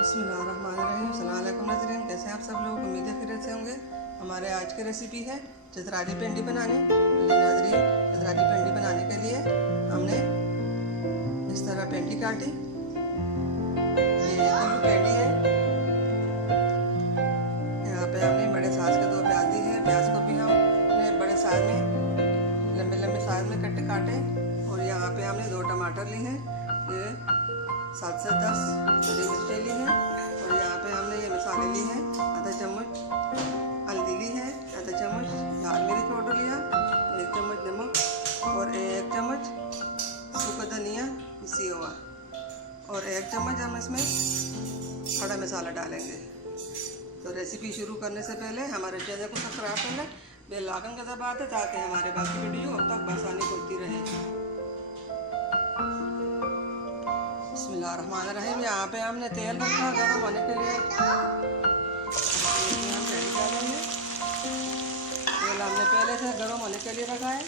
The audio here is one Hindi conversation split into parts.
बिस्मिल्लाहिर्रहमानिर्रहीम। अस्सलाम वालेकुम नाज़रीन, कैसे हैं आप सब लोग? उम्मीद है खैरियत से होंगे। हमारे आज की रेसिपी है चतराली भिंडी बनानी। नाज़रीन, चतराली भिंडी बनाने के लिए हमने इस तरह भिंडी काटी। ये 1 किलो भिंडी है। यहाँ पे हमने बड़े साइज के 2 प्याज दी है। प्याज को भी हमने बड़े साइज में लंबे लंबे साइज में कट काटे। और यहाँ पे हमने 2 टमाटर लिए हैं। ये 7 से 10 हरी मिर्चें ली हैं। और यहाँ पे हमने ये मसाले लिए हैं। आधा चम्मच हल्दी ली है, आधा चम्मच लाल मिर्च पाउडर लिया, 1 चम्मच नमक और 1 चम्मच सूखा धनिया पिसी हुआ और 1 चम्मच हम इसमें खड़ा मसाला डालेंगे। तो रेसिपी शुरू करने से पहले हमारे चैनल को सब्सक्राइब कर लें, बेल आइकन का दबा दें ताकि हमारे बाकी वीडियो अब तक आसानी होती रहे। बिस्मिल्लाहिर्रहमानिर्रहीम। यहाँ पे हमने तेल रखा गर्म होने के लिए। हम रेडी डालेंगे। तेल हमने पहले से गर्म होने के लिए रखा है।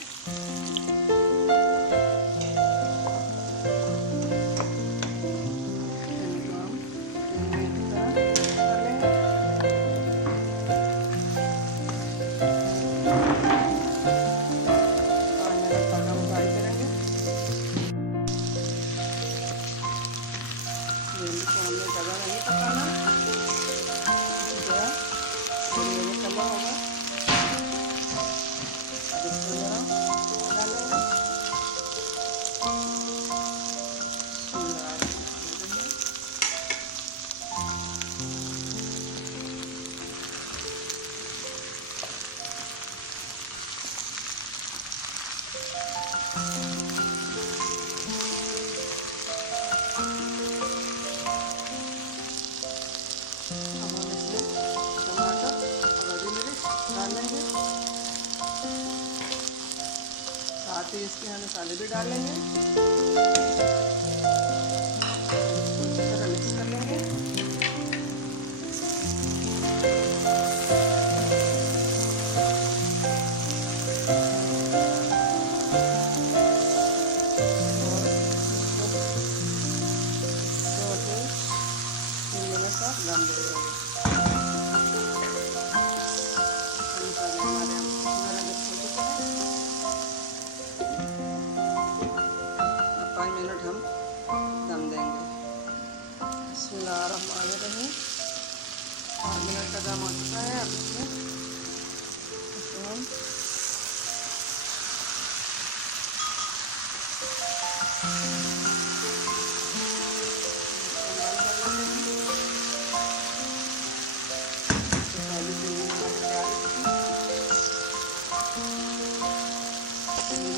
हमने ज़्यादा नहीं पकाना, कमा होगा। अब इसको डालेंगे। साथ ही इसके हम मसाले भी डालेंगे। इसको अच्छी तरह मिक्स कर लेंगे। और 2 से 3 मिनट तक दम दे देंगे। हम दम देंगे। बिस्मिल्लाहिर्रहमानिर्रहीम। 5 मिनट का दम हो चुका है। अब इसमें हम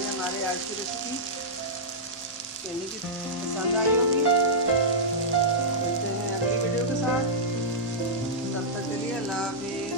हमारे आज की रेसिपी भिंडी की पसंद आई होगी। मिलते हैं अगली वीडियो के साथ। तब तक के लिए अल्लाह हाफिज़।